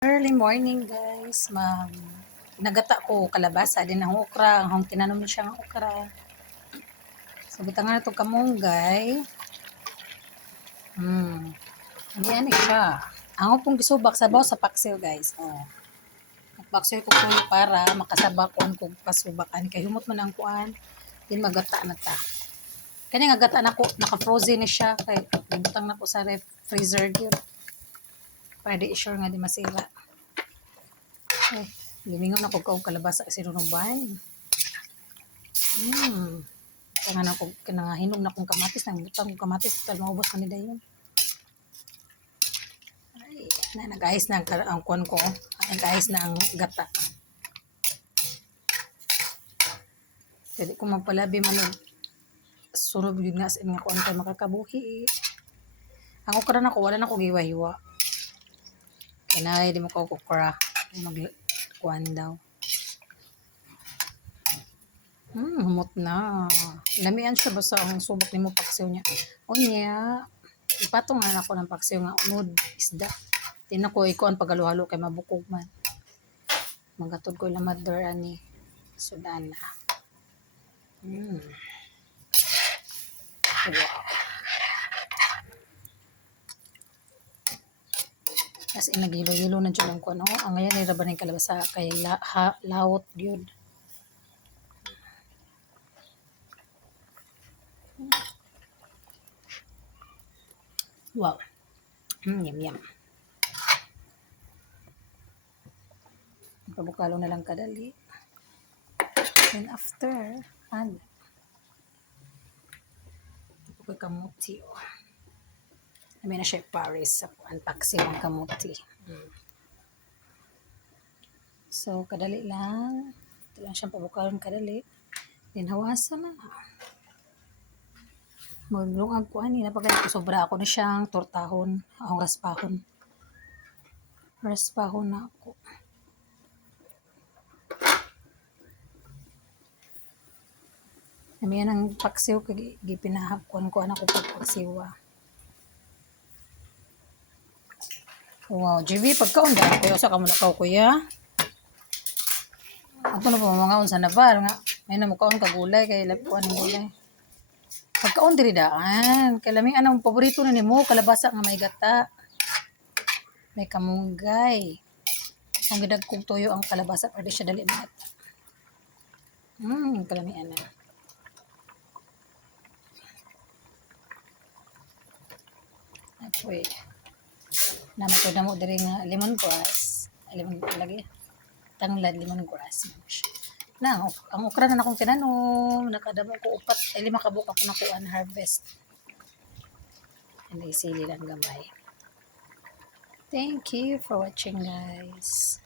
Early morning guys, nagata ko kalabasa din ang okra, ang tinanom ni siya ang okra. So butangan na to kamunggay. Ano siya. Ang pong gisubak sabaw sa paksiw guys. Oh. Paksiw ko tuyo para makasabakon kog pasubakan kay humot man ang kuan, din magata na ta. Kani nga gata na ko, naka-frozen ni siya kay butang na ko sa freezer gyud. Para di sure nga di masira. Ay, limingon ako kaog kalabasa sa sinunuban. Kaya na ko hinog na kong kamatis, nang butang kong kamatis, total maubos man ni dayon. Ay, nag-ayos na ang kuan ko, nag-ayos na ang gata. Pwede ko magpalabi man og sunod yun nga sa mga kuan kay makakabuhi. Ang okra na ko, wala na ko giwa-hiwa. Kaya na, di mo ko okra. Mag-kuan daw. Humot na. Lamian siya basta ang subak ni mo paksiw niya. O niya, ipatong na ako ng paksiw nga unod, isda. Tinan ko ikuan pagalo-halo kay mabukog man. Magatod ko ilang mother ani. Sudan na. Wow. As in, nagilo-gilo na dyan ang kuan. Ang ngayon ay raban ng kalabasa kay laot yun. Wow. Yum. Pabukalo na lang kadali. Then after, okay, kamuti. Namin na siya Paris. Unpacksin ang kamuti. So, kadali lang. Ito lang siyang pabukalon kadali. Then, hawasan na. Maglungag ko ani. Napagano ko sobra ako na siyang tortahon. Ang raspahon. Raspahon na ako. Namin ang paksiw kay gipinahapon ko anak ko pagpaksiwa. Wow, JV pagkaunda kuya sa kamo nakaw kuya. Ato na po mga unsa na ba nga may na mukaon ka gulay kay lapuan ng gulay. Pagkaon diri daan kay lami anong paborito na nimo kalabasa nga may gata. May kamunggay. Ang gidag kog tuyo ang kalabasa para di siya dali magata. Kalami ana. Apoy. Naman ko na mo diri nga lemongrass. Lemon lagi. Tanglad lemongrass. Na, ang okra na akong tinanom, nakadamo ko upat, 5 kabuk ako nakuan harvest. And sili lang gamay. Thank you for watching guys.